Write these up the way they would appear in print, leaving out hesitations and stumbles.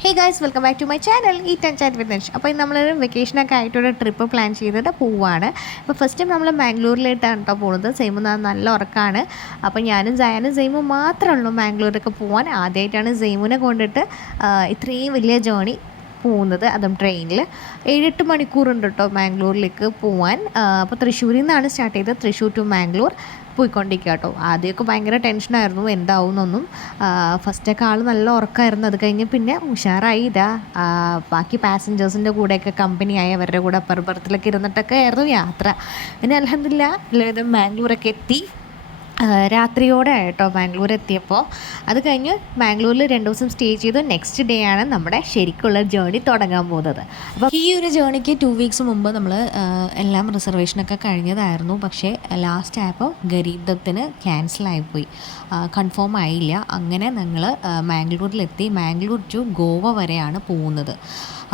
Hey guys, welcome back to my channel eat and chat with Nish. അപ്പോൾ നമ്മളൊരു വെക്കേഷനൊക്കെ ആയിട്ടൊരു ട്രിപ്പ് പ്ലാൻ ചെയ്തിട്ട് പോവുകയാണ്. അപ്പോൾ ഫസ്റ്റ് ടൈം നമ്മൾ മാംഗ്ലൂരിലായിട്ടാണ് കേട്ടോ പോകുന്നത്. സെയിം നല്ല ഉറക്കമാണ്. അപ്പോൾ ഞാനും ജയാനും സെയിമും മാത്രമേ ഉള്ളൂ മാംഗ്ലൂരൊക്കെ പോകാൻ. ആദ്യമായിട്ടാണ് സെയിമിനെ കൊണ്ടിട്ട് ഇത്രയും വലിയ ജേണി പോകുന്നത്, അതും ട്രെയിനിൽ 7-8 മണിക്കൂറുണ്ട് കേട്ടോ മാംഗ്ലൂരിലേക്ക് പോകാൻ. അപ്പോൾ തൃശ്ശൂരിൽ നിന്നാണ് സ്റ്റാർട്ട് ചെയ്തത്. തൃശ്ശൂർ ടു മാംഗ്ലൂർ പോയിക്കൊണ്ടിരിക്കുക കേട്ടോ. ആദ്യമൊക്കെ ഭയങ്കര ടെൻഷനായിരുന്നു എന്താവുമെന്നൊന്നും. ഫസ്റ്റൊക്കെ ആൾ നല്ല ഉറക്കമായിരുന്നു. അത് കഴിഞ്ഞ് പിന്നെ ഉഷാറായി. ബാക്കി പാസഞ്ചേഴ്സിൻ്റെ കൂടെയൊക്കെ കമ്പനിയായി അവരുടെ കൂടെ അപ്പുറത്തിലൊക്കെ ഇരുന്നിട്ടൊക്കെ ആയിരുന്നു യാത്ര. പിന്നെ അൽഹംദുലില്ലാ എല്ലാവരും മാംഗ്ലൂരൊക്കെ എത്തി. രാത്രിയോടെ ആയിട്ടോ ബാംഗ്ലൂർ എത്തിയപ്പോൾ. അത് കഴിഞ്ഞ് ബാംഗ്ലൂരിൽ 2 ദിവസം സ്റ്റേ ചെയ്തു. നെക്സ്റ്റ് ഡേ ആണ് നമ്മുടെ ശരിക്കുള്ള ജേണി തുടങ്ങാൻ പോകുന്നത്. അപ്പോൾ ഈ ഒരു ജേണിക്ക് 2 വീക്സ് മുമ്പ് നമ്മൾ എല്ലാം റിസർവേഷനൊക്കെ കഴിഞ്ഞതായിരുന്നു. പക്ഷേ ലാസ്റ്റ് ആയപ്പോൾ ഗരീബ് ദത്തിന് ക്യാൻസലായിപ്പോയി, കൺഫേം ആയില്ല. അങ്ങനെ ഞങ്ങൾ മാംഗ്ലൂരിലെത്തി. മാംഗ്ലൂർ ടു ഗോവ വരെയാണ് പോകുന്നത്.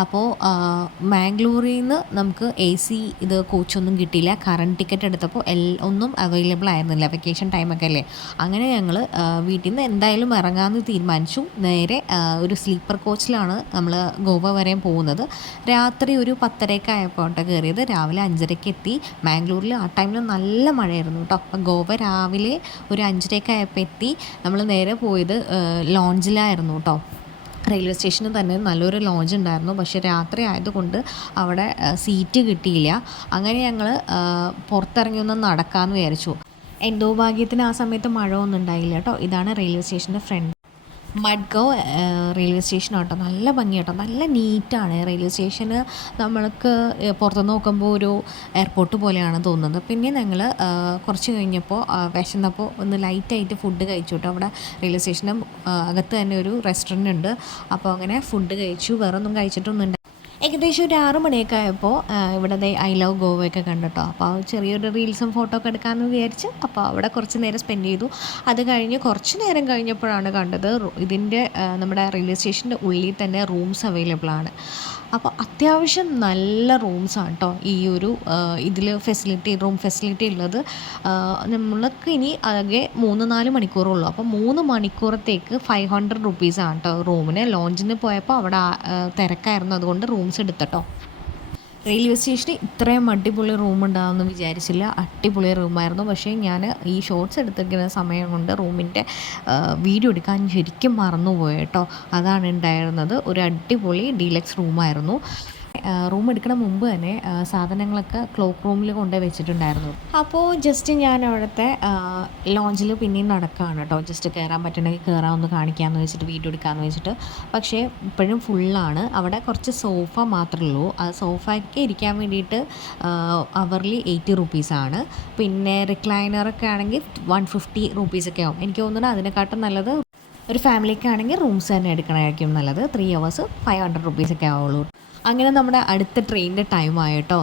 അപ്പോൾ മാംഗ്ലൂരിൽ നിന്ന് നമുക്ക് AC ഇത് കോച്ചൊന്നും കിട്ടിയില്ല. കറണ്ട് ടിക്കറ്റ് എടുത്തപ്പോൾ ഒന്നും അവൈലബിൾ ആയിരുന്നില്ല, വെക്കേഷൻ ടൈമൊക്കെ അല്ലേ. അങ്ങനെ ഞങ്ങൾ വീട്ടിൽ നിന്ന് എന്തായാലും ഇറങ്ങാമെന്ന് തീരുമാനിച്ചു. നേരെ ഒരു സ്ലീപ്പർ കോച്ചിലാണ് നമ്മൾ ഗോവ വരെയും പോകുന്നത്. രാത്രി ഒരു 10:30 ആയപ്പോൾ കയറിയത്. രാവിലെ 5:30 എത്തി. മാംഗ്ലൂരിൽ ആ ടൈമിൽ നല്ല മഴയായിരുന്നു കേട്ടോ. അപ്പം ഗോവ രാവിലെ ഒരു 5:30 ആയപ്പോൾ എത്തി. നമ്മൾ നേരെ പോയത് ലോഞ്ചിലായിരുന്നു കേട്ടോ. റെയിൽവേ സ്റ്റേഷനിൽ തന്നെ നല്ലൊരു ലോഞ്ച് ഉണ്ടായിരുന്നു. പക്ഷേ രാത്രി ആയതുകൊണ്ട് അവിടെ സീറ്റ് കിട്ടിയില്ല. അങ്ങനെ ഞങ്ങൾ പുറത്തിറങ്ങി ഒന്ന് നടക്കാമെന്ന് വിചാരിച്ചു. എന്തോ ഭാഗ്യത്തിന് ആ സമയത്ത് മഴ ഒന്നും ഉണ്ടായില്ല കേട്ടോ. ഇതാണ് റെയിൽവേ സ്റ്റേഷൻ്റെ ഫ്രണ്ട്. മഡ്ഗാവ് റെയിൽവേ സ്റ്റേഷൻ കേട്ടോ. നല്ല ഭംഗി കേട്ടോ, നല്ല നീറ്റാണ് റെയിൽവേ സ്റ്റേഷന്. നമ്മൾക്ക് പുറത്ത് നോക്കുമ്പോൾ ഒരു എയർപോർട്ട് പോലെയാണ് തോന്നുന്നത്. പിന്നെ ഞങ്ങൾ കുറച്ച് കഴിഞ്ഞപ്പോൾ വിശന്നപ്പോൾ ഒന്ന് ലൈറ്റായിട്ട് ഫുഡ് കഴിച്ചു കേട്ടോ. അവിടെ റെയിൽവേ സ്റ്റേഷൻ്റെ അകത്ത് തന്നെ ഒരു റെസ്റ്റോറൻറ്റ് ഉണ്ട്. അപ്പോൾ അങ്ങനെ ഫുഡ് കഴിച്ചു. വേറെ ഒന്നും കഴിച്ചിട്ടൊന്നും. ഏകദേശം ഒരു 6 മണിയൊക്കെ ആയപ്പോൾ ഇവിടെ ഐ ലവ് ഗോവയൊക്കെ കണ്ടു കേട്ടോ. അപ്പോൾ ചെറിയൊരു റീൽസും ഫോട്ടോ ഒക്കെ എടുക്കാമെന്ന് വിചാരിച്ച് അപ്പോൾ അവിടെ കുറച്ച് നേരം സ്പെൻഡ് ചെയ്തു. അത് കഴിഞ്ഞ് കുറച്ച് നേരം കഴിഞ്ഞപ്പോഴാണ് കണ്ടത് ഇതിൻ്റെ നമ്മുടെ റെയിൽവേ സ്റ്റേഷൻ്റെ ഉള്ളിൽ തന്നെ റൂംസ് അവൈലബിൾ ആണ്. അപ്പോൾ അത്യാവശ്യം നല്ല റൂംസാണ് കേട്ടോ ഈ ഒരു ഇതിൽ റൂം ഫെസിലിറ്റി ഉള്ളത്. നമ്മൾക്ക് ഇനി ആകെ 3-4 മണിക്കൂറുള്ളൂ. അപ്പോൾ 3 മണിക്കൂറത്തേക്ക് 500 റുപ്പീസാണ് കേട്ടോ റൂമിന്. ലോഞ്ചിന് പോയപ്പോൾ അവിടെ തിരക്കായിരുന്നു, അതുകൊണ്ട് റൂംസ് എടുത്തട്ടോ. റെയിൽവേ സ്റ്റേഷനിൽ ഇത്രയും അടിപൊളി റൂം ഉണ്ടാകുമെന്ന് വിചാരിച്ചില്ല. അടിപൊളി റൂമായിരുന്നു. പക്ഷേ ഞാൻ ഈ ഷോർട്സ് എടുത്തിരിക്കുന്ന സമയം കൊണ്ട് റൂമിൻ്റെ വീഡിയോ എടുക്കാൻ ശരിക്കും മറന്നുപോയി കേട്ടോ. അതാണ് ഉണ്ടായിരുന്നത്. ഒരു അടിപൊളി ഡീലക്സ് റൂമായിരുന്നു. റൂം എടുക്കണ മുമ്പ് തന്നെ സാധനങ്ങളൊക്കെ ക്ലോക്ക് റൂമിൽ കൊണ്ടുപോയി വെച്ചിട്ടുണ്ടായിരുന്നു. അപ്പോൾ ജസ്റ്റ് ഞാൻ അവിടുത്തെ ലോഞ്ചിൽ പിന്നെയും നടക്കുകയാണ് കേട്ടോ. ജസ്റ്റ് കയറാൻ പറ്റണമെങ്കിൽ കയറാമെന്ന് കാണിക്കാമെന്ന് വെച്ചിട്ട്, വീഡിയോ എടുക്കാമെന്ന് വെച്ചിട്ട്. പക്ഷേ ഇപ്പോഴും ഫുള്ളാണ്. അവിടെ കുറച്ച് സോഫ മാത്രമേ ഉള്ളൂ. ആ സോഫയ്ക്ക് ഇരിക്കാൻ വേണ്ടിയിട്ട് അവർലി 80 റുപ്പീസാണ്. പിന്നെ റിക്ലൈനറൊക്കെ ആണെങ്കിൽ 150 റുപ്പീസൊക്കെ ആവും. എനിക്ക് തോന്നുന്നത് അതിനെക്കാട്ടും നല്ലത് ഒരു ഫാമിലിക്കാണെങ്കിൽ റൂംസ് തന്നെ എടുക്കണമായിരിക്കും നല്ലത്. 3 hours 500 റുപ്പീസൊക്കെ ആവുള്ളൂ. അങ്ങനെ നമ്മുടെ അടുത്ത ട്രെയിനിൻ്റെ ടൈം ആയിട്ടോ.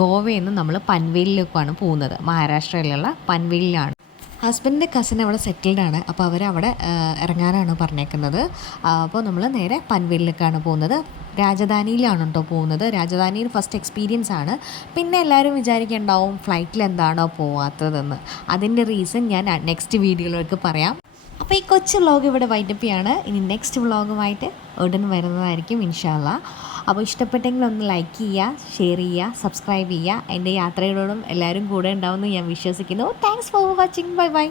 ഗോവയിൽ നിന്ന് നമ്മൾ പൻവേലിലേക്കാണ് പോകുന്നത്. മഹാരാഷ്ട്രയിലുള്ള പൻവേലിലാണ്. ഹസ്ബൻഡിൻ്റെ കസിൻ അവിടെ സെറ്റിൽഡാണ്. അപ്പോൾ അവരവിടെ ഇറങ്ങാനാണ് പറഞ്ഞേക്കുന്നത്. അപ്പോൾ നമ്മൾ നേരെ പൻവേലിലേക്കാണ് പോകുന്നത്. രാജധാനിയിലാണ് കേട്ടോ പോകുന്നത്. രാജധാനിയിൽ ഫസ്റ്റ് എക്സ്പീരിയൻസ് ആണ്. പിന്നെ എല്ലാവരും വിചാരിക്കുന്നുണ്ടാവും ഫ്ലൈറ്റിൽ എന്താണോ പോവാത്തതെന്ന്. അതിൻ്റെ റീസൺ ഞാൻ നെക്സ്റ്റ് വീഡിയോയിലേക്ക് പറയാം. അപ്പോൾ ഈ കൊച്ചു വ്ളോഗ് ഇവിടെ വൈൻഡപ്പ് ചെയ്യാണ്. ഇനി നെക്സ്റ്റ് വ്ളോഗുമായിട്ട് ഉടൻ വരുന്നതായിരിക്കും ഇൻഷാ അല്ലാഹ്. അപ്പോൾ ഇഷ്ടപ്പെട്ടെങ്കിൽ ഒന്ന് ലൈക്ക് ചെയ്യുക, ഷെയർ ചെയ്യുക, സബ്സ്ക്രൈബ് ചെയ്യുക. എൻ്റെ യാത്രയോടും എല്ലാവരും കൂടെ ഉണ്ടാവുമെന്ന് ഞാൻ വിശ്വസിക്കുന്നു. Thanks for watching. Bye bye.